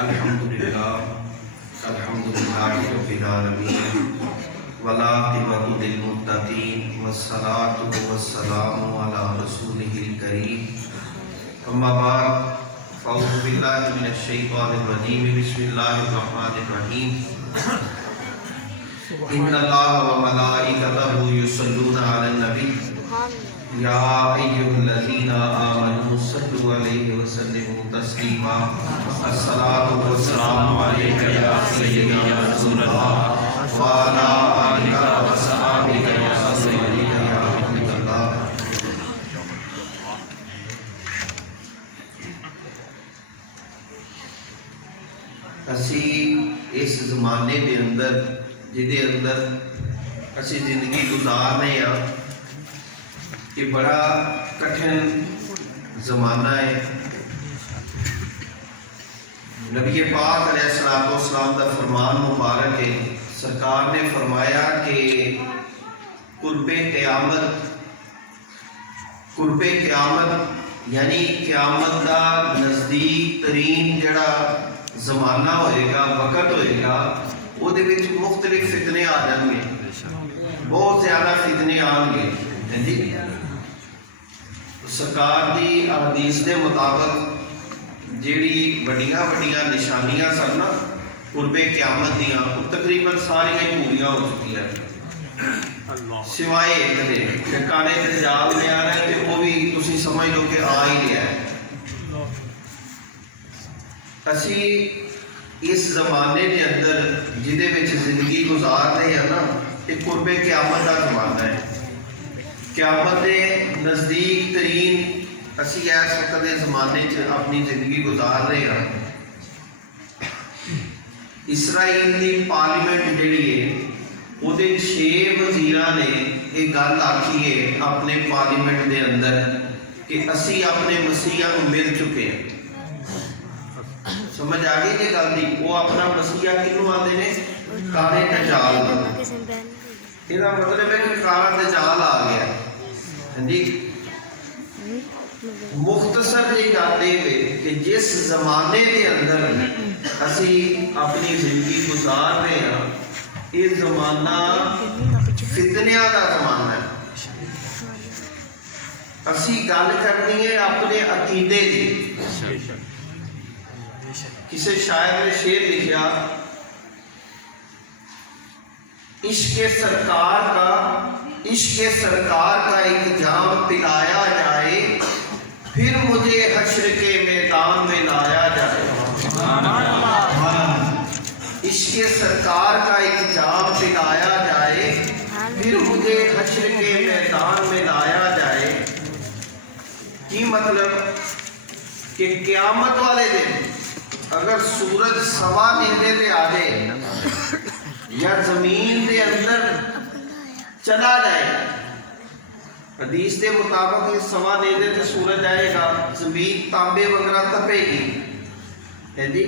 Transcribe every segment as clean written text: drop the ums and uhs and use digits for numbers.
अल्हम्दुलिल्लाह रब्बिल आलमीन वला आक़िबतु लिल मुत्तक़ीन वस्सलातु वस्सलामु अला रसूलिहिल करीम अम्मा बाद फ़अऊज़ु बिल्लाहि मिनश शैतानिर रजीम बिस्मिल्लाहिर रहमानिर रहीम इन्नल्लाहा व मलाइकतहु युसल्लूना अलन नबी या अय्युहल्लज़ीना आमनू सल्लु अलैहि व सल्लिमू तस्लीमा अस्सलातु वस्सलामु अलैका या सय्यदी या रसूलल्लाह व अला आलिका व सहाबिका या सय्यदी या हबीबल्लाह। असी इस ज़माने के अंदर जिहदे अंदर असी जिंदगी गुजारने आ, ये बड़ा कठिन ज़माना है। नबी पाक अलैहिस्सलाम का फरमान मुबारक है। सरकार ने फरमाया कि कुर्बे क़यामत यानी क़यामत का नज़दीक तरीन जड़ा ज़माना होएगा, वक़्त होएगा, उहदे विच मुख्तलिफ फितने आ जाएंगे, बहुत ज़्यादा फितने आएंगे। जी सरकार की हदीस के मुताबिक जिहड़ी वड्डियां वड्डियां निशानियां सन ना कुर्बे क़यामत दियां, तकरीबन सारियां ही पूरियां हो चुकी हैं, सिवाय एक दे काले दज्जाल ने आना है, तो वो भी तुसीं समझ लो कि आ ही गया है। असी इस जमाने के अंदर जिहदे विच जिंदगी गुजार रहे हैं ना, ये कुर्बे क़यामत का जमाना है। क़यामत के नज़दीक तरीन असी इस वक्त के ज़माने अपनी जिंदगी गुजार रहे हैं। इसराइल की पार्लीमेंट जिहड़ी है, उहदे 6 वज़ीरां ने एक गल आखी है अपने पार्लीमेंट के अंदर कि असी अपने मसीहा को मिल चुके हैं। समझ आ गई जी गल की? वो अपना मसीहा किनू आते हैं? काले दज्जाल। इसका मतलब है कि काला दज्जाल आ गया जी। मुख्तसर जी गल कि जिस जमाने के अंदर असी अपनी जिंदगी गुजार रहे हैं, ये जमाना फितनिया का जमाना है। असी गल करनी है अपने अकीदे की। किसी शायर ने शेर लिखा, इश्क़ सरकार का एक जाम पिलाया जाए, फिर मुझे हश्र के मैदान में लाया जाए। इश्क़ सरकार का एक जाम पिलाया जाए, फिर मुझे हश्र के मैदान में लाया जाए। की मतलब कि क़यामत वाले दिन अगर सूरज सवा नेज़े पे आ जाए या जमीन के अंदर चला जाए, हदीस के मुताबिक ये सवा नेज़े से सूरज आएगा, जमीन तांबे वगैरह तपेगी है जी,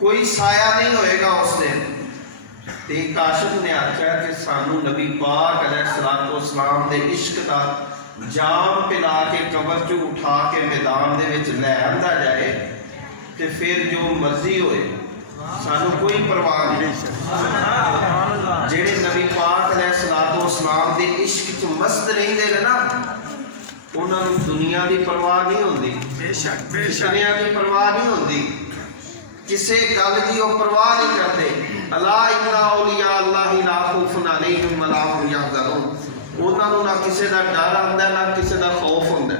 कोई साया नहीं होएगा उस दिन। ते काशिफ ने आख्या कि सानू नबी पाक अलैहिस्सलाम दे इश्क का जाम पिला के कबर चो उठा के मैदान दे विच लै आंदा जाए, ते फिर जो मर्जी होए, सानू कोई परवाह नहीं। जेड़े नबी पाक अलैहिस्सलाम दे इश्क च मस्त रहिंदे ने ना, उन्हां नूं दुनिया की परवाह नहीं होंदी, फितनियां की परवाह नहीं होंदी, किसी गल की वो परवाह नहीं करते। अला इन्ना औलिया अल्लाहि ला खौफुन अलैहिम व ला हुम यहज़नून। उन्हां नूं ना किसी का डर आंदा, ना किसी का खौफ होंदा।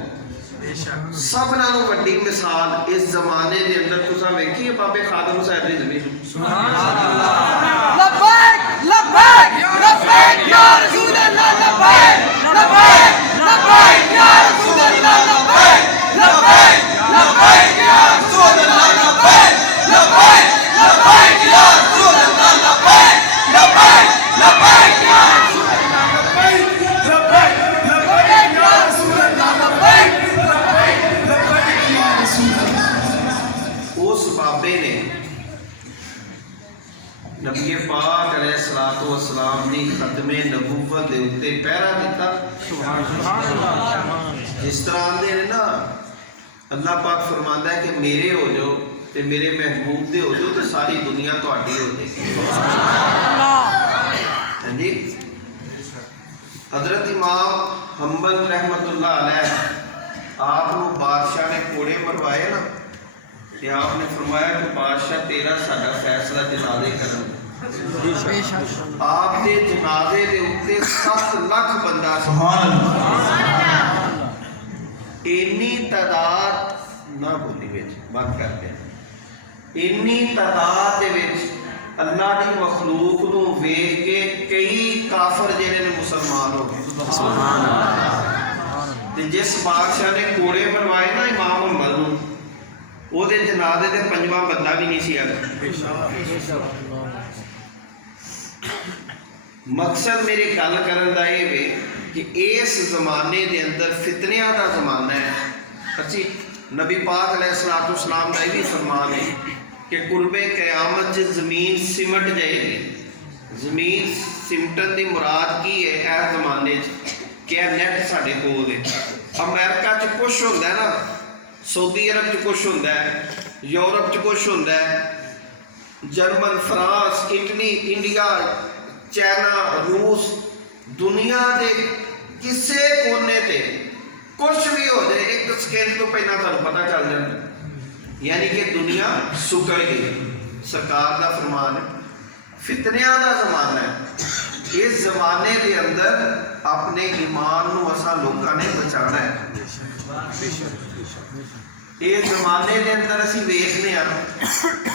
सब नालों वड्डी मिसाल इस जमाने के अंदर तुसां वेखी है बाबे खादम साहब रिज़वी। लब्बैक लब्बैक लब्बैक या रसूल अल्लाह, लब्बैक लब्बैक लब्बैक या रसूल अल्लाह, लब्बैक लब्बैक लब्बैक या रसूल अल्लाह, लब्बैक लब्बैक लब्बैक या रसूल अल्लाह, लब्बैक लब्बैक लब्बैक या रसूल अल्लाह, लब्बैक लब्बैक लब्बैक या रसूल अल्लाह, लब्बैक लब्बैक लब्बैक या रसूल अल्लाह। उस बाबे ने नबी पाक अलैहिस्सलाम की खत्मे नबूवत के उत्ते पहरा दिता। जिस तरह आते हैं ना, अल्लाह पाक फरमाता है कि मेरे हो जाओ ਤੇ ਮੇਰੇ ਮਹਿਬੂਬ ਦੇ ਹੋ ਜਾਓ ਤੇ ਸਾਰੀ ਦੁਨੀਆ ਤੁਹਾਡੀ ਹੋ ਜਾਏਗੀ। ਹਾਂਜੀ, हजरत इमाम हम्बल रहमतुल्लाह अलैह आपको बादशाह ने कोड़े मरवाए ना, तो आपने फरमाया कि बादशाह तेरा साडा फैसला जनाजे करन। आपके जनाजे के उत्ते 7 लाख बंदा इन्नी तादाद ना बोली विच बंद करते हैं, इन्नी तादाद दे विच अल्लाह की मखलूक नूं वेख के कई काफर जिहड़े ने मुसलमान हो गए। जिस बादशाह ने कोड़े बनवाए ना इमाम हम्बल नूं, ਉਹਦੇ जनाजे ते 5वां बंदा भी नहीं सी आया। मकसद मेरी गल करन दा इह वे कि इस जमाने दे अंदर फितनियां दा जमाना है। अच्छी नबी पाक अलैहिस्सलातु वस्सलाम दा भी फरमान है कि कुर्बे क़यामत च ज़मीन सिमट जाएगी। ज़मीन सिमटन की मुराद की है इस जमाने कि नैट साढ़े कोल है। अमेरिका च कुछ होंदा है ना, सऊदी अरब च कुछ होंदा है, यूरोप च कुछ होंदा है, German, France, Italy, India, China, रूस, दुनिया के किसी कोने ते कुछ भी हो जाए 1 सेकेंड तो पहला तुहानूं पता चल जाता, यानी कि दुनिया सुकड़ गई। सरकार का फरमान है, फितनियां का जमाना है। इस जमाने के अंदर अपने ईमान नूं असां लोकां ने बचाना है। इस जमाने के अंदर असीं वेखने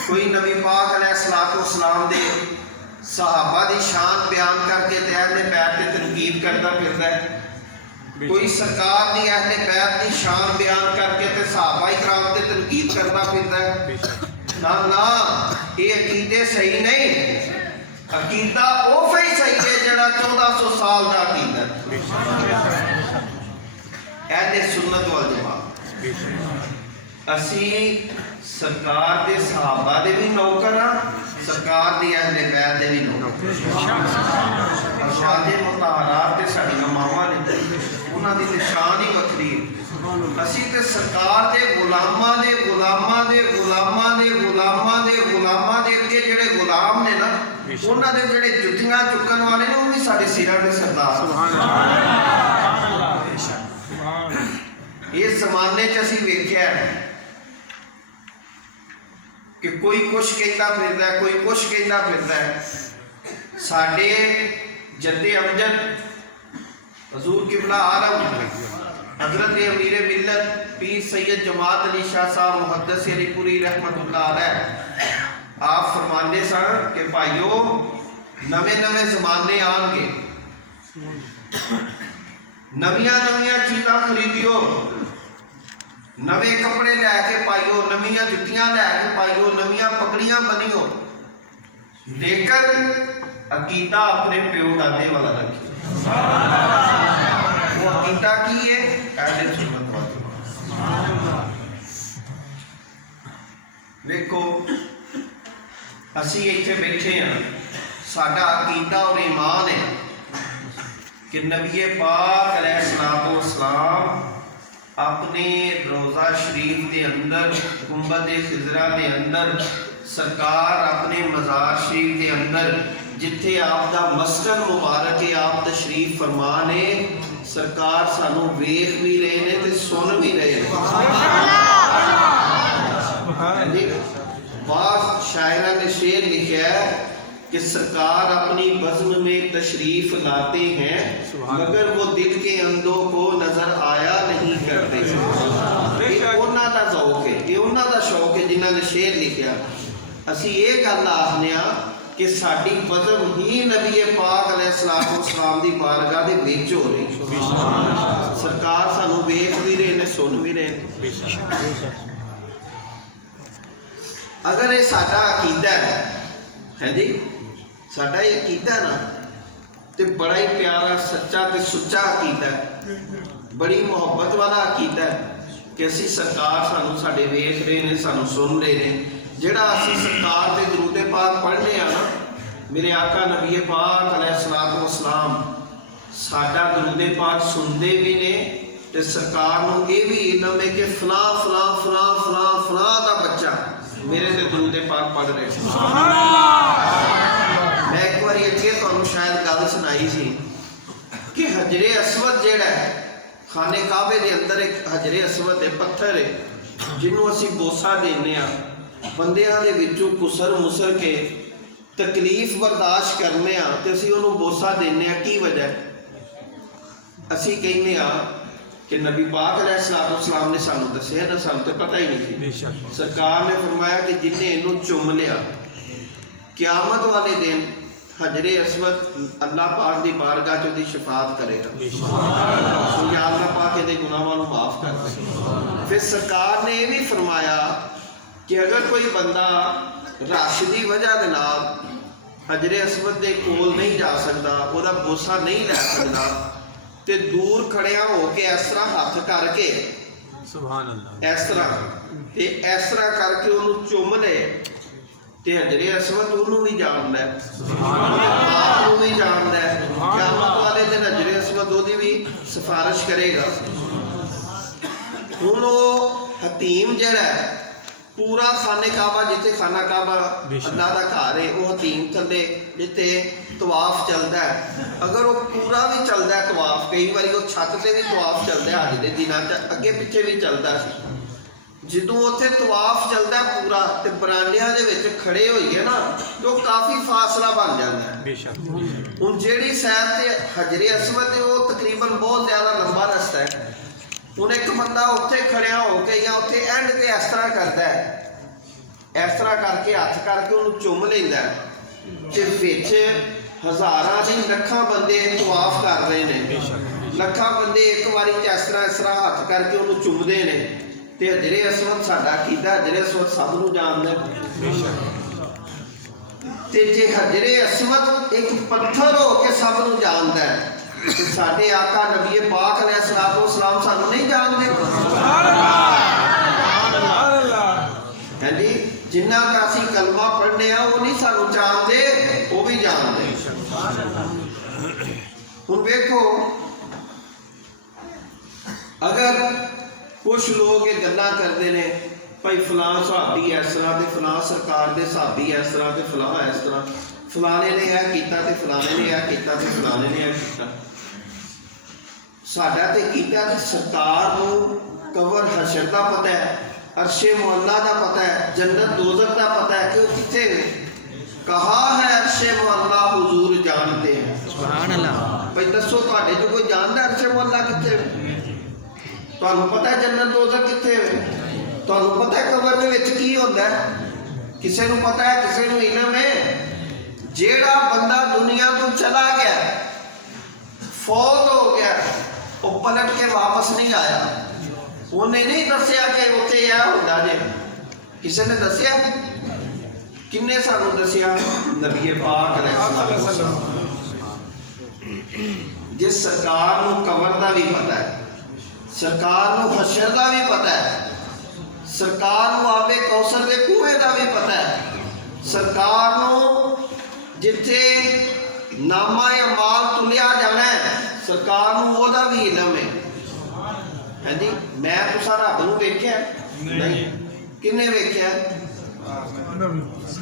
कोई नबी पाक अलैहिस्सलातु वस्सलाम दे सहाबा की शान बयान करके ते अहले बैत ते तनकीद करता फिरदा है, कोई सरकार की अहले बैत की शान बयान करके ते सहाबा इकराम ते तनकीद करता फिरदा है। ना ना, ये अकीदे सही नहीं। अकीदा वो ही सही है जिहड़ा 1400 साल का अकीदा अहले सुन्नत वल जमात। असी सरकार के सहाबा दे भी नौकर हाँ, सरकार की अहले बैत दे भी नौकर। अज़वाजे मुतहरात ते साडीआं मावां ने, उन्हां दी ते शान ही वखरी है। असी ते सरकार के गुलामां दे गुलामां दे गुलामां दे गुलामां दे गुलामां दे अगे जिहड़े गुलाम ने ना, उन्हां दे जिहड़े जुत्तियां चुकन वाले ने, वो भी साडे सिरां दे सरदार। इस जमाने च असीं वेख्या कि कोई कुछ कहता फिरदा है, कोई कुछ कहता फिरदा है। साडे जद्दे अमजद हजूर किबला आलम हजरत अमीर मिल्लत पीर सैयद जमात अली शाह साहब मुहद्दिस अलीपुरी रहमतुल्लाह अलैह आप फरमाते सन कि भाइयों नवे नवे जमाने आएंगे, नविया नविया चीज़ां खरीदियो, नवे कपड़े लैके पाइयो, नविया जुत्तियां लैके पाइयो, नविया पगड़ियां बनियो, लेकिन अकीदा अपने प्यो दादे वाला रखियो। वो अकीदा की है? अहले सुन्नत वल जमात। देखो असी इत्थे बैठे हाँ, साडा अकीदा और ईमान है कि नबी पाक अलैहिस्सलातु वस्सलाम अपने रोज़ा शरीफ के अंदर, गुंबद खिजरा के अंदर, सरकार अपने मज़ार शरीफ के अंदर जिथे आपका मस्कन मुबारक है, आप तशरीफ फरमा ने, सरकार सानू वेख भी रहे ने ते सुन भी रहे हैं। बाद शायरा ने शेर लिखा है कि सरकार अपनी बज़्म में तशरीफ लाते हैं, मगर वो दिल के अंदों को नजर आया नहीं करते। ये उन्हां दा ज़ौक़ है, ये उन्हां दा शौक है जिन्हां ने शेर लिखा। असी ये गल आखने कि साडी बज़्म ही नबी पाक अलैहिस्सलातु वस्सलाम दी बारगाह दे विच हो रही। सरकार सानू वेख भी रहे ने, सुन भी रहे ने। अगर ये साडा अकीदा है जी, साडा ये अकीदा ना, तो बड़ा ही प्यारा सच्चा ते सुच्चा अकीदा है, बड़ी मुहब्बत वाला अकीदा है कि असी सरकार सानू साडे वेख रहे ने, सानू सुन रहे ने। जिहड़ा असी सरकार के दरूदे पाक पढ़ने आ ना, मेरे आका नबी पाक अलैहिस्सलातु वस्सलाम साडा दरूदे पाक सुनते भी ने, तो सरकार नूं ये भी इल्म है कि फलां फलां फलां फलां फलां दा बच्चा मेरे ते दरूद पाक पढ़ रहे थे। मैं एक बार अगे तुहानू शायद गल सुनाई सी कि हजरे असवद जिहड़ा है खाने काबे के अंदर एक हजरे असवद है, पत्थर है जिन्हों असी बोसा देने बंदियां दे विचों कुसर मुसर के तकलीफ बर्दाश्त करने तो असी उन्होंने बोसा देने। की वजह असी कहने कि नबी पाक अलैहिस्सलाम ने सानू दसिया ना, सानू तो पता ही नहीं थी। सरकार ने फरमाया कि जिन्हें इनू चुम लिया क़यामत वाले दिन हजरे असवद अल्लाह पाक की बारगाह च शफात करेगा, या अल्लाह पाक ये गुनाहों को माफ़ कर दे। फिर सरकार ने यह भी फरमाया कि अगर कोई बंदा रश की वजह के नाल हजरे असवद के कोल नहीं जा सकता, वह बोसा नहीं लै सकता, तो दूर खड़िया होके इस तरह हाथ करके सुभान अल्लाह इस तरह करके उन्होंने चुम ले तो हजरे असवद उन्होंने भी जानता है, भी जानता है। क़यामत वाले दिन हजरे असवद उसकी भी सिफारिश करेगा। हुण हतीम जिहड़ा पूरा खाने काबा जिथे खाना काबा अल्लाह का घर है, वह हतीम थले जिते तवाफ चलता है, अगर वो पूरा भी चलता है तवाफ, कई बार वो छत से भी तवाफ चलता है, अज के दिनों अगे पिछे भी चलता है। जो उत्थे तवाफ चलता है पूरा तो बरांडिया के खड़े होइए ना तो काफ़ी फासला बन जाता है। हुण जिहड़ी सैर से हजरे असवद है वो तकरीबन बहुत ज़्यादा लंबा रस्ता है। हुण एक बंदा उत्थे खड़िया होके या उत्थे एंड ते इस तरह करता है, इस तरह करके हथ करके उन्होंने चुम लेंदा ते विच हज़ारां नहीं लखां बंदे तवाफ कर रहे हैं, लखां बंदे एक बारी इस तरह हथ करके उन्होंने चुमते हैं। तो हजरे असवद साडा कीदा, हजरे असवद सब नूं जानदा ते जे हजरे असवद एक पत्थर हो के सब नूं जानदा है तो साडे आका नबी पाक अलैहिस्सलाम सानू नहीं जानते हैं जी। जिन्ना का असी कलमा पढ़ने वो नहीं सानू जानते, वो भी जानते। हुण देखो अगर कुछ लोग ये गल्लां करते हैं भाई फलां सहाबी इस तरह तो फलां सरकार के सहाबी इस तरह तो फलां इस तरह, फलाने ने यह किया तो फलाने ने यह किया तो फलाने ने यह किया। साडा तो कीता तो सरकार को कबर हशर का पता है, अरशे मुअल्ला का पता है, जन्नत दोज़ख का पता है कि वो किथे कहा है अरशे मुअल्ला हुजूर जानते हैं। सुभान अल्लाह। भाई दसो तुहाडे जो कोई जानता अरशे मुअल्ला किथे, तुहानू पता है जन्नत दोज़ख किथे, तुहानू पता है कबर दे विच की होंदा है, किसी नू पता है, किसी नू इल्म है। जेड़ा बंदा दुनिया तो चला गया फौत हो गया वो पलट के वापस नहीं आया, उन्हें नहीं दसिया कि उत्थे यह होंदा जे, किसी ने दसिया, किन्ने सानू दसिया? नबी पाक अलैहिस्सलाम। जिस सरकार नू कबर दा भी पता है, सरकार नू हशर दा भी पता है, सरकार नू आबे कौसर दे कुएं दा भी पता है, सरकार नू जिथे नामा अमाल तुलिया जाना है सरकार नू ओहदा भी इलम है जी। मैं तुसा रब नू वेख्या नहीं, किन्ने वेख्या?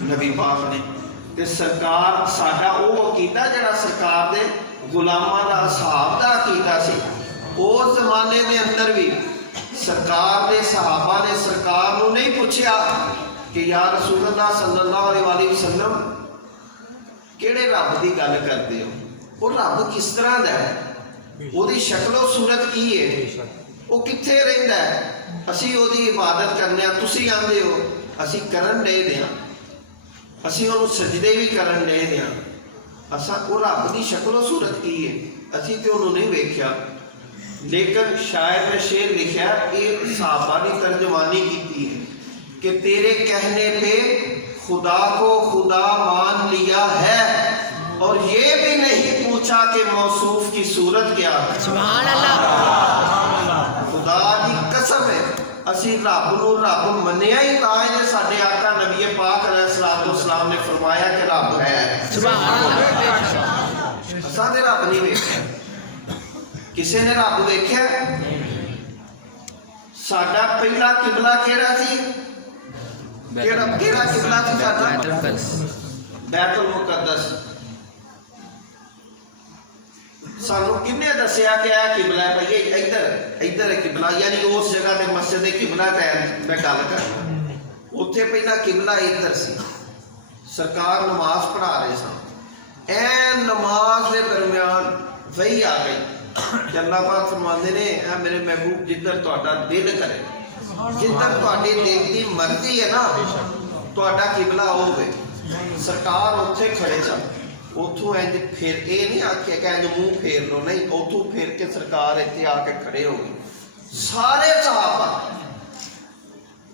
नबी पाक ने। ते सरकार साडा वो अकीदा जिहड़ा सरकार दे गुलामां दा असहाब दा अकीदा सी, उस जमाने के अंदर भी सरकार के सहाबा ने सरकार नू नहीं पूछया कि या रसूलुल्लाह सल्लल्लाहु अलैहि वसल्लम किहड़े रब की गल करते हो, वो रब किस तरह का है, उसकी शक्लो सूरत की है, वो कित्थे रहिंदा है, असी उसकी इबादत करने, तुसी आंदे हो असी करन डे दे, असी उन्होंने सजदे भी करन डे दे, असा वो रब की शक्लो सूरत की है, असी तो उन्होंने नहीं वेख्या। लेकिन शायर ने शेर लिखा, ये सहाबा की तर्जमानी की है कि तेरे कहने पे खुदा को खुदा मान लिया है और ये भी नहीं पूछा कि मौसूफ की सूरत क्या है। सुभान अल्लाह। खुदा की कसम है असी रब नू रब मनिया ही तां जे साडे आका नबी पाक अलैहिस्सलाम ने फरमाया कि रब है। सुभान अल्लाह। असां ते रब नहीं वेख्या, किसी ने रब वेख्या? साडा पहला किबला किहड़ा सी? ਕਿਹੜਾ ਕਿਬਲਾ ਸੀ ਸਾਡਾ? बैतुल मुकद्दस। सानू किन्ने दसिया कि यह किबला है भाई, इधर इधर किबला, यानी उस जगह ते मस्जिद किबला तै मैं गल करना। उत्थे पहला किबला इधर सी, सरकार नमाज पढ़ा रहे सन, ऐन नमाज के दरम्यान वही आ गई। अल्लाह पाक फरमाते ने, ऐ मेरे महबूब जिधर तुहाडा दिल करे, जिधर तुहाडे दिल की मर्जी है ना, तुहाडा किबला होवे। सरकार उत्थे खड़े सन, उतों इंज फिर ये नहीं आखिया कि इंज मूँह फेर लो, नहीं, उतों फिर के सरकार इत्थे आके खड़े हो गए। सारे सहाबा,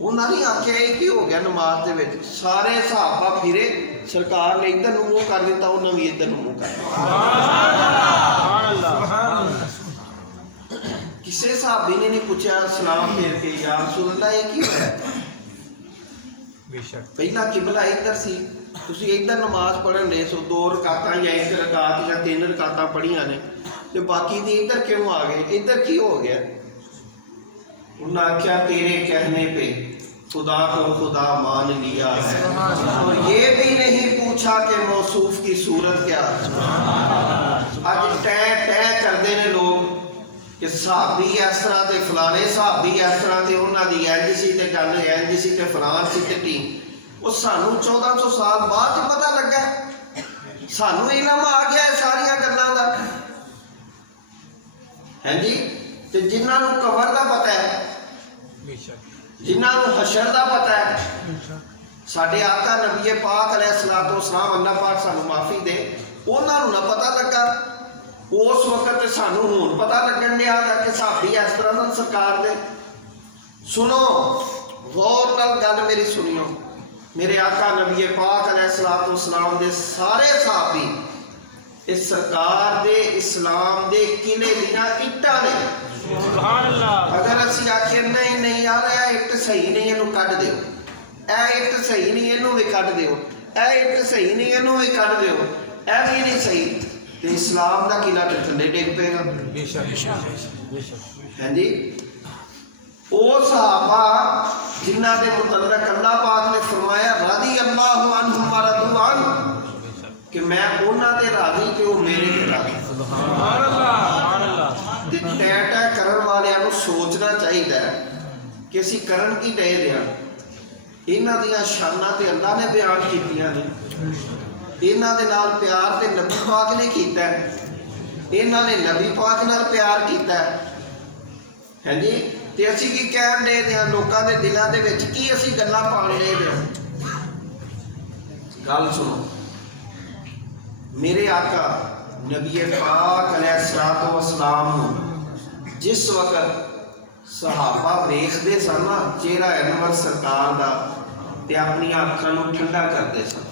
उन्होंने नहीं आखिया ये की हो गया नमाज दे विच, सारे सहाबा फिरे, सरकार ने इधर नूं मूँह कर दिता, उन्हें भी इधर नूं मूँह कर दिता। किसी सहाबी ने नहीं पूछा सलाम फेर के, या रसूल अल्लाह ये की होया? पहला किबला इधर सी, तुसी इधर नमाज पढ़न दे सो, 2 रकातां या 1 रकात या 3 रकातां पढ़ियां ने, ते बाकी दी इधर क्यों आ गए? इधर की हो गया? उन्होंने आख्या तेरे कहने पे खुदा को खुदा मान लिया है, और ये भी नहीं पूछा कि मौसूफ की सूरत क्या है। आज तय तय करते हैं लोग कि सहाबी इस तरह के, फलाने सहाबी इस तरह के, उन्होंने इंज सी ते गल इंज सी ते फलान सी ते टी। वो सानू 1400 साल बाद पता लगा, सानू इलम आ गया सारिया गल्लां दा, है जी। ते जिन्हां नूं कबर दा पता है, जिन्हां नूं हशर दा पता है, साडे आका नबी पाक अलैहिस्सलातु वस्सलाम, अल्लाह पाक सानू माफ़ी दे, उन्हां नूं ना पता लगा। उस वक्त सानू हुण पता लगन दिया कि साहबी इस तरह सन सरकार दे। सुनो गौर नाल गल मेरी सुनियो, मेरे आका नबी पाक अलैहिस्सलातु वस्सलाम दे सारे सहाबी इस सरकार दे इस्लाम दे किले दियां इट्टां ने। सुभान अल्लाह। अगर असीं आखिए नहीं नहीं यार यह इट्ट सही नहीं, इहनूं कढ दिओ, यह इट्ट सही नहीं, इहनूं भी कढ दिओ, यह इट्ट सही नहीं, इहनूं भी कढ दिओ, यह भी नहीं सही, तो इस्लाम का किला थल्ले डिग पेगा। है जी। वो सहाबा जिन्हां दे मुतल्लक अल्लाह पाक ने फरमाया रज़ी अल्लाहु अन्हुम व रज़ू अन्हु, कि मैं उन्हां ते राज़ी ते वो मेरे ते राज़ी। सुभान अल्लाह। ते टै करन वालियां नूं सोचना चाहिए कि असीं करन की डे दियां। इन्हां दियां शानां ते अल्लाह ने बयान कीतियां ने, इन्हां दे नाल प्यार ते नबी पाक ने कीता है, इन्हां ने नबी पाक नाल प्यार कीता है जी। ते असीं की कहण दे दियां, लोकां दे दिलां दे विच की असीं गल्लां पाण दे दियां। गल सुनो, मेरे आका नबी पाक अलैहिस्सलातु वस्सलाम नूं जिस वक्त सहाबा वेखदे सन ना चेहरा अनवर सरकार दा, ते अपनी अखां नूं ठंडा करदे सन,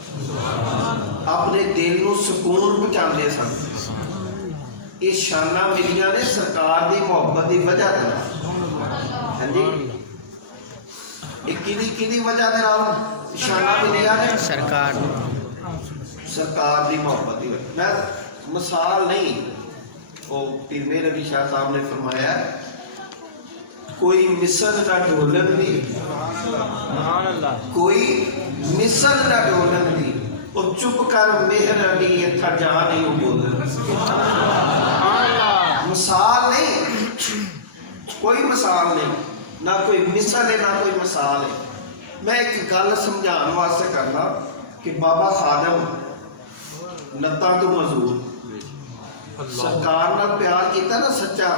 अपने दिल नूं सुकून पहुंचाते सन। ये शाना मिलियां ने सरकार की मुहब्बत की वजह से। हाँ जी, कि वजह के नाल शाना मिलियां ने? सरकार की मुहब्बत की वजह। मैं मिसाल नहीं, वो पीर मेहर अली शाह साहब ने फरमाया, कोई मिसल का ढोलन दी, कोई मिसल का ढोलन दी, और चुप कर मेहर अली इत्था जा नहीं बोल। मिसाल नहीं, कोई मिसाल नहीं, ना कोई मिसल है ना कोई मिसाल है। मैं एक गल समझाने वास्ते करना कि बाबा खादम लत्तां तो मजूर, सरकार नाल प्यार किया ना सच्चा,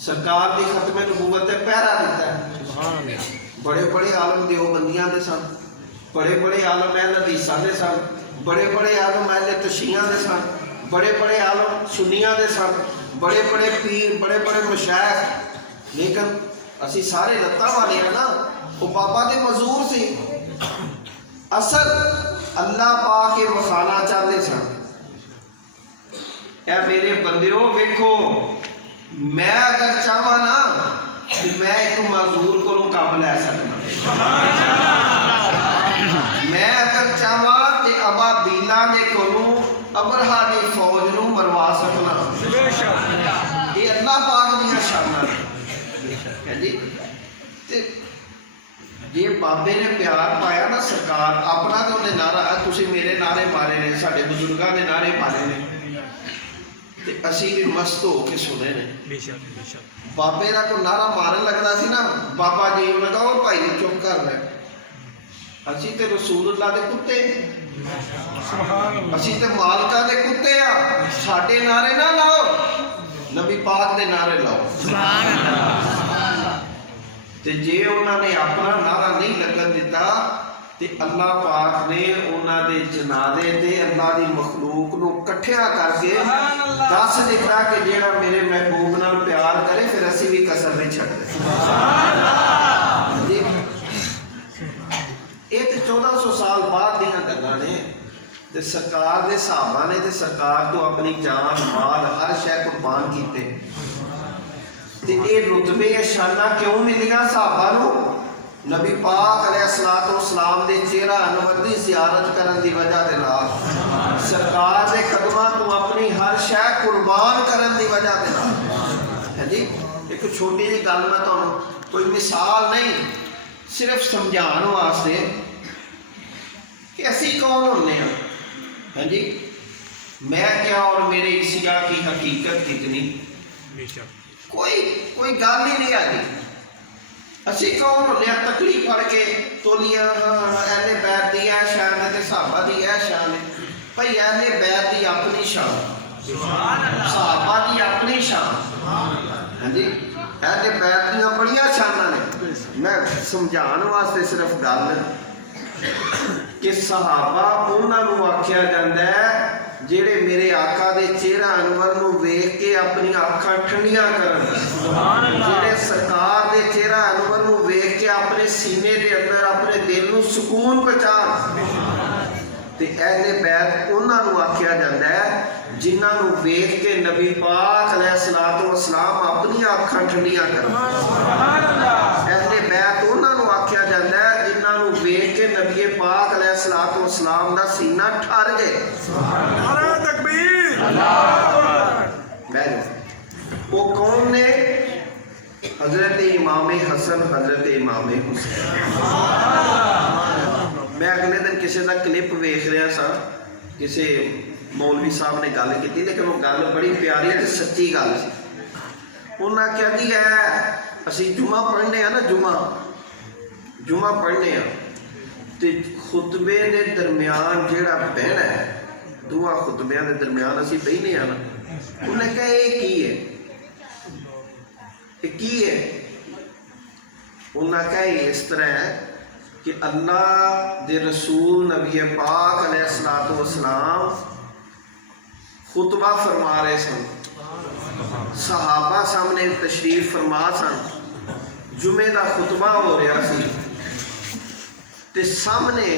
सरकार की खत्मे नबूवत ते पहरा दिता है। बड़े बड़े आलम देवबंदियां दे सन, बड़े बड़े आलम अहल हदीसां दे सन, बड़े बड़े आलम अहल तशीयां दे सन, बड़े बड़े आलम सुन्नियां दे सन, बड़े बड़े पीर, बड़े बड़े मशाइख। लेकिन असी सारे लत्तां वाले हैं ना, वो बाबा दे मजूर सी। असल अल्लाह पाक के वखाना चाहते सन, ऐ मेरे बंदियों वेखो, मैं अगर चाहवा ना तो मैं एक मजदूर को काम लै सकता, मैं अगर चाहवा तो अबा बीला ने को अबरहा की फौज नूं मरवा सकना। ये अल्लाह पाक दी शाना है जी। जे बाबे ने प्यार पाया ना सरकार अपना तो उन्हें नारा तुसी मेरे नारे मारे ने साडे बुजुर्गों ने नारे मारे ने ते असी भी मस्त हो के सुने ने। बेशक बेशक बाबे का कोई नारा मारन लगता सी ना बाबा जी उन्हें कहा ओ भाई चुप कर रहे असी तो रसूलुल्लाह दे कुत्ते असी तो मालका दे कुत्ते आ साडे नारे ना लाओ नबी पाक दे नारे लाओ। ते जे उन्होंने अपना नारा नहीं लगन दिता ते अल्लाह पाक ने उन्होंने जनाजे ते अल्लाह की मखलूक नूं इकट्ठिया करके दस दिता कि जेड़ा मेरे महबूब नाल प्यार करे फिर असी भी कसर नहीं छड्डदे। ये तो 1400 साल बाद दीयां गल्लां ने ते सरकार दे साहबा ने ते सरकार तो अपनी जान माल हर शै कुर्बान कीते ते ये रुतबे शाना क्यों मिलियां साहबा नूं नबी पाक अलैहिस्सलातु वस्सलाम दे चेहरा अनवर दी ज़ियारत करन दी वजह दे नाल सरकार दे कदमां तो अपनी हर शै कुर्बान करन दी वजह दे नाल है जी। एक छोटी जी गल मैं तुहानूं कोई मिसाल नहीं सिर्फ समझाने वास्ते कि असी कौन होने हैं जी। मैं क्या और मेरे इसिया की हकीकत कितनी बेशक कोई कोई गल ही नहीं आती। असी कौन होने तकली पढ़ के तोलिया एहले बैत की यह शान है साहबा की यह शान है भाई एहले बैत की अपनी शान साहबा की अपनी शान हाँ जी। एहले बैत दी बड़िया शाना ने मैं समझाने वास्ते सिर्फ गल कि सहाबा उन्होंने आख्या जाता है जेड़े मेरे आका दे चेहरा अनवर नूं वेख के अपनी अखां ठंडियां करन जेड़े सरकार दे चेहरा अनवर नूं वेख के अपने सीने दे अंदर अपने दिल नूं सुकून पहुंचाण ते अहले बैत उन्होंने आख्या जाता है जिन्हां नूं वेख के नबी पाक अलैहिस्सलातु वस्सलाम अपनी अखां ठंडियां करन। अहले बैत उन्होंने आख्या जाता है जिन्हां नूं वेख के नबी पाक अलैहिस्सलातु वस्सलाम दा सीना ठर जाए। वो कौन ने हजरत इमाम हसन हजरत इमाम हुसैन। मैं अगले दिन किसी का क्लिप वेख रहा सा किसी मौलवी साहब ने गल की लेकिन वो गल बड़ी प्यारी तो सच्ची गल सी। उन्हें आख्या जी है असी जुमा पढ़ने ना जुमा पढ़ने तो खुतबे के दरम्यान जेड़ा बहना है दुआ खुतबिया के दरम्यान असी बहने ना उन्हें कहा ये की है उन्हें कहा इस तरह है कि अल्लाह दे रसूल नबी पाक अलैहिस्सलातु वस्सलाम खुतबा फरमा रहे सन सहाबा सामने तशरीफ फरमा सन जुमे का खुतबा हो रहा सी ते सामने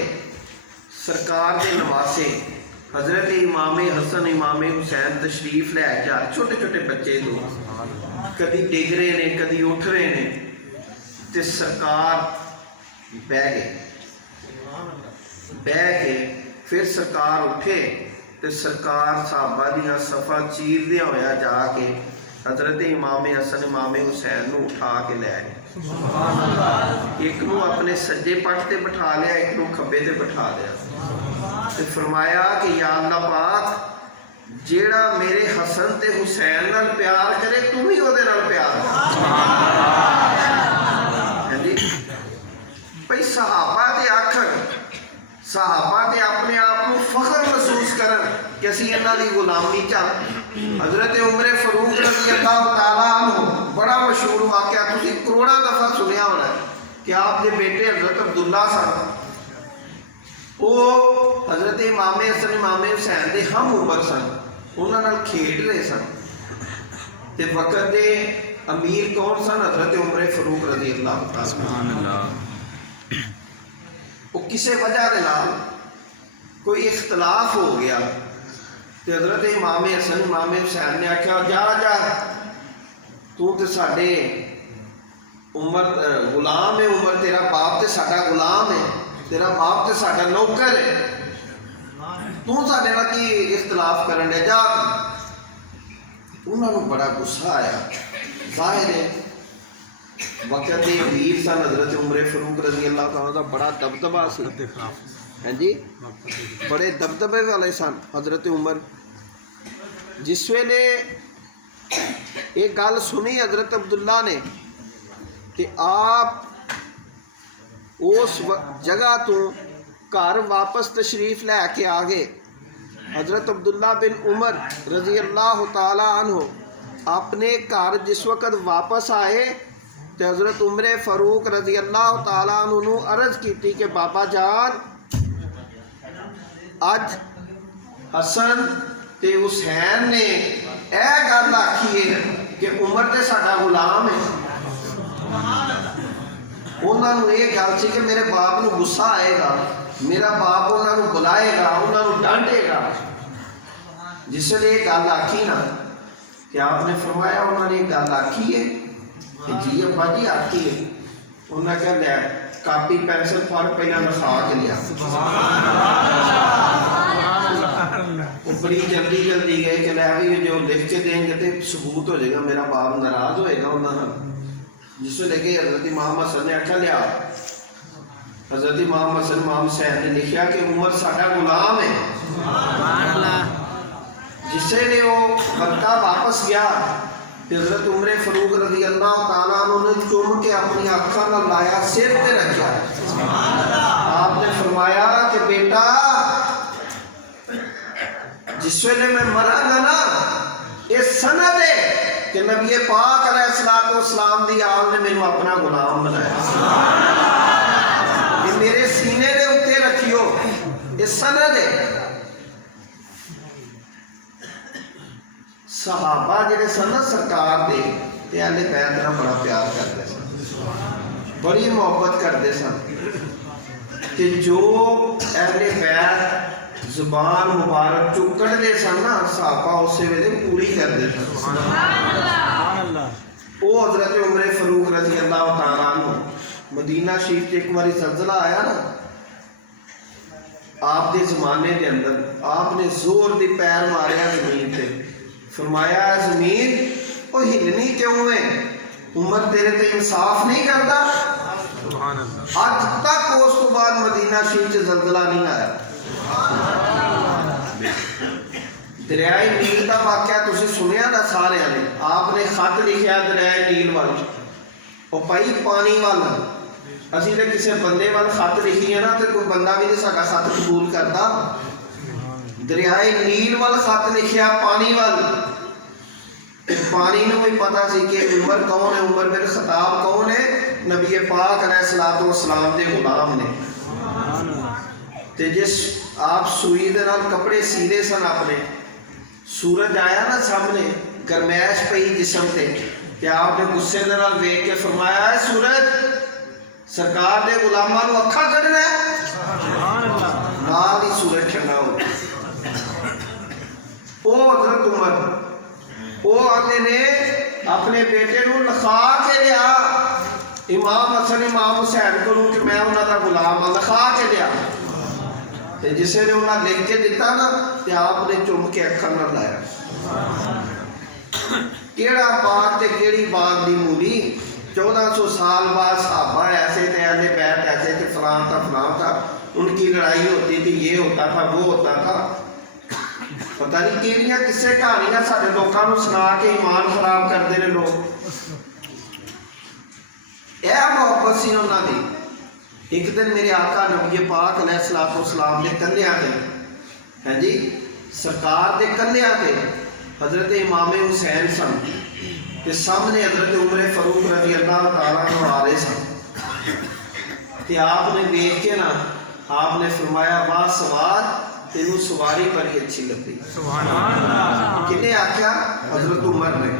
सरकार के नवासे हजरत इमाम हसन इमाम हुसैन तशरीफ लैके आ छोटे छोटे बच्चे दो कभी डिग रहे ने कभी उठ रहे ने ते सरकार बह के फिर सरकार उठे तो सरकार साहबा दियां सफ़ा चीरदिया होया जाके हजरत इमाम हसन इमाम हुसैन नूं उठा के लै आए। एक नूं अपने सज्जे पट ते बिठा लिया एक नूं खब्बे ते बिठा लिया ते फरमाया कि या अल्लाह पाक जेड़ा मेरे हसन ते हुसैन नाल प्यार करे तू भी ओदे नाल प्यार भाई सहाबा ते आखन सहाबा ते अपने आप को फख्र महसूस करन कि असी इन्हां दी गुलामी च हजरत उमर फरूक रज़ी अल्लाह तआला अन्हु बड़ा मशहूर वाक़या तुसीं करोड़ां दफ़ा सुनिया होना कि आपके बेटे हजरत अब्दुल्ला सन वो हजरत इमाम हसन इमाम हुसैन के हम उम्र सन उन्होंने खेड रहे सन ते वक़्त दे अमीर कौन सन हजरत उमर फरूक रज़ी अल्लाह तआला वो किसी वजह के नाल कोई इख्तलाफ हो गया तो हजरत इमाम हसन इमाम हुसैन ने आख्या जा जा तू तो साडे उम्र गुलाम है उम्र तेरा बाप तो साडा गुलाम है तेरा बाप तो साडा नौकर है तू साडे नाल की इख्तलाफ करन दे जा। उन्होंने बड़ा गुस्सा आया जाहिर है वक्त के वीर सन हजरत उमर फरूक रजी अल्लाह तआला दा बड़ा दबदबा सी। वक्त के खिलाफ हैं जी, वक्त के बड़े दबदबे वाले सन हजरत उमर। जिस वेले ये गल सुनी हजरत अब्दुल्ला ने कि आप उस जगह तो घर वापस तशरीफ लैके आ गए। हजरत अब्दुल्ला बिन उमर रजी अल्लाह तआला अन्हु अपने घर जिस वक्त वापस आए तो हजरत उमर फरूक रजी अल्लाह तआला अन्हु नूं अर्ज की कि बाबा जान अज हसन ते हुसैन ने यह गल आखी है कि उमर ते साडा गुलाम है। उन्होंने ये गल सी कि मेरे बाप नूं गुस्सा आएगा, मेरा बाप उन्होंने बुलाएगा, उन्होंने डांटेगा। जिसने ये गल आखी ना कि आपने फरमाया उन्होंने गल आखी है कि जी अब्बा जी आखी है। उन्हें क्या लिया कापी पेंसिल फड़ पहला लिखा के लिया। वो बड़ी जल्दी जल्दी गए कि लै भी जो लिख के देंगे तो सबूत हो जाएगा, मेरा बाप नाराज होएगा उन्होंने। जिस लेके हजरत इमाम हसन ने आख्या लिया, हजरत इमाम हसन इमाम हुसैन ने लिखा कि उमर साडा गुलाम है। जिससे ने वो बंदा वापस गया हजरत उमर फरूक रजी अल्लाह तआला ने चुम के अपनी आँखों में लाया, सिर पे रखा। आपने फरमाया कि बेटा जिस वेले मैं मरांगा ना ये सनद है कि नबी पाक अलैहिस्सलाम दी आल ने मैनू अपना गुलाम बनाया। ये मेरे सीने दे उत्ते रखियो, ये सनद है। सहाबा जिहड़े सन ना सरकार दे ते अहले बैत नाल बड़ा प्यार करते सन, बड़ी मोहब्बत करते सन। ते जो अहले बैत जुबान मुबारक चो कढ़ते सन ना सहाबा उस वेले पूरी करते सन। वो हजरत उमर फरूक रजी अल्लाह तआला अन्हु मदीना शरीफ एक बारी जलजला आया ना आप दे जमाने के अंदर, आपने जोर दी पैर मारिया जमीन पे, फरमाया जमीन वो हिलनी क्यों है, उमर तेरे ते इंसाफ नहीं करता। अज तक उस तो बाद मदीना शरीफ से जलजला नहीं आया। दरियाए नील का वाकया तुसीं सुनिया ना सारे ने, आपने खत लिखा दरियाए नील वाल, वो भाई पानी वाल असी तो किसी बंदे वाल खत लिखी है ना तो कोई बंदा भी नहीं साडा खत कबूल करता। दरियाए नील वाल खत लिखा पानी वाल, पानी नूं भी पता सी कि उमर कौन है, उमर बिन खताब कौन है, नबी पाक अलैहिस्सलाम दे गुलाम ने। ते जिस आप सुई दे नाल कपड़े सीले सन अपने, सूरज आया ना सामने, गरमैश पई जिसम ते, ते आपने गुस्से दे नाल वेख के फरमाया है सूरज सरकार दे गुलामां नूं अखा कढना है, नाल ही सूरज ठंडा हो गया। ओ हजरत उमर वो आते ने अपने बेटे नूं लिखा के लिया इमाम हसन इमाम हुसैन को कि मैं उन्हां दा गुलाम हां, लिखा के लिया। ते जिसे ने उन्हें लिख के दिता ना ते आपने चुम के अखा न लाया। केड़ा बाग ते केड़ी बाग दी मूली, 1400 साल बाद सहाबा ऐसे थे, अहले बैत ऐसे थे, फलां था, उनकी लड़ाई होती थी, ये होता था, वो होता था। पता नहीं केड़ियां किस्से कहानियां साडे लोकां नूं सुना के ईमान खराब करते हैं लोग। यह मोहब्बत सी उन्हां दी। एक दिन मेरे आका नबी पाक अलैहिस्सलाम के कन्या थे, हैं जी सरकार के कन्या थे हजरत इमाम हुसैन सन, ते सामने हजरत उमर फरूक रजी अल्लाह तआला अन्हु आ रहे सन। ते आपने देख के ना आपने फरमाया वाह सवार तेनू सवारी बड़ी अच्छी लगी। किन्ने आख्या? हजरत उमर ने।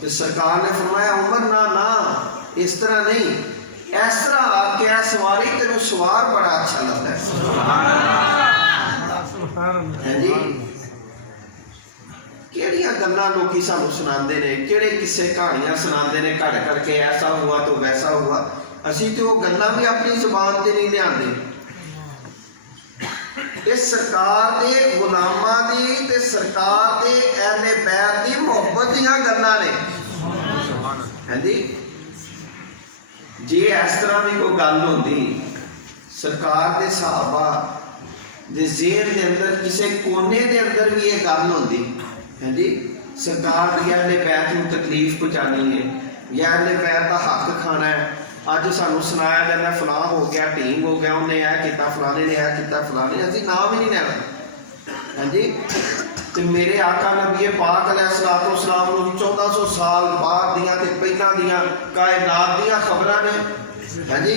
तो सरकार ने फरमाया उमर ना ना इस तरह नहीं, इस तरह आख्या सवारी तेनू सवार बड़ा अच्छा लगता है जी। केड़ियां गल्लां लोकी सानू सुनाते ने, केड़े किस्से कहानियां सुनाते ने, घड़ घड़ के ऐसा हुआ तो वैसा हुआ। असी तो वो गल्लां भी अपनी जुबान से नहीं लियाते। इस सरकार के गुलामां दी ते सरकार के अहले बैत दी मोहब्बत दीयां गल्लां ने, हैं जी। जे इस तरह की कोई गल होती सरकार के साहबा दे ज़हन के अंदर किसी कोने के अंदर भी ये गल होती है जी, सरकार की अहले बैत को तकलीफ पहुँचानी है या अहले बैत का हक खाना है। अज सानू सुनाया जाता फलां हो गया, ढींग हो गया, उन्हें यह किया, फलाने ने यह किया, फलाने असीं नाम ही नहीं लेना है जी। तो मेरे आका नबी पाक अलैहिस्सलाम नूं 1400 साल बाद दियां ते पहलां दियां कायनात दियां खबरां ने है जी।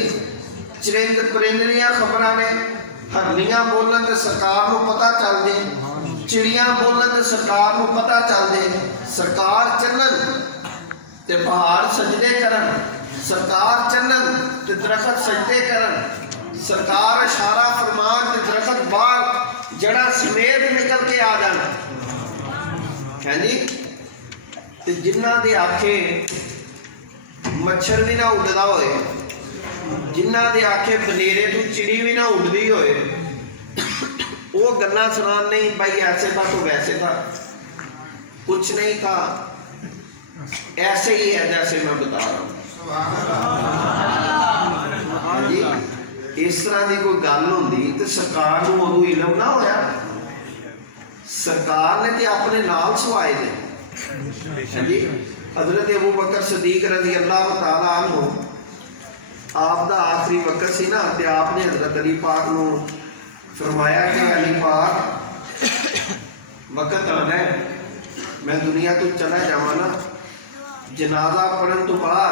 चरिंद परिंद दियां खबरां ने, हरनियां बोलन ते सरकार नूं पता चल जे, चिड़ियां बोलन ते सरकार नूं पता चल जे। सरकार चलन ते पहाड़ सजदे करन, सरकार चलन ते दरखत सजदे करन, सरकार इशारा फरमान ते दरखत बाहर जड़ा समेत निकल के आ जाना है जी। ते जिन्हां दे आखे मच्छर भी ना उड़दा होए, जिन्हां दे आखे बनेरे तो चिड़ी भी ना उड़दी होए, वो गल्लां सुनान नहीं भाई ऐसे था तो वैसे था, कुछ नहीं था, ऐसे ही है जैसे मैं बता रहा हूँ जी। इस तरह की कोई गल होंदी तो सरकार नूं उदों इलम ना होया। सरकार ने तो अपने नाल सवाए ने है जी। हजरत अबू बकर सदीक रज़ी अल्लाह तआला अन्हु आप दा आखिरी वक्त सी ना, ते आपने हजरत अली पाक नूं फरमाया कि अली पाक वक्त आना है, मैं दुनिया तो चला जावा ना, जनाजा पढ़न तो बाद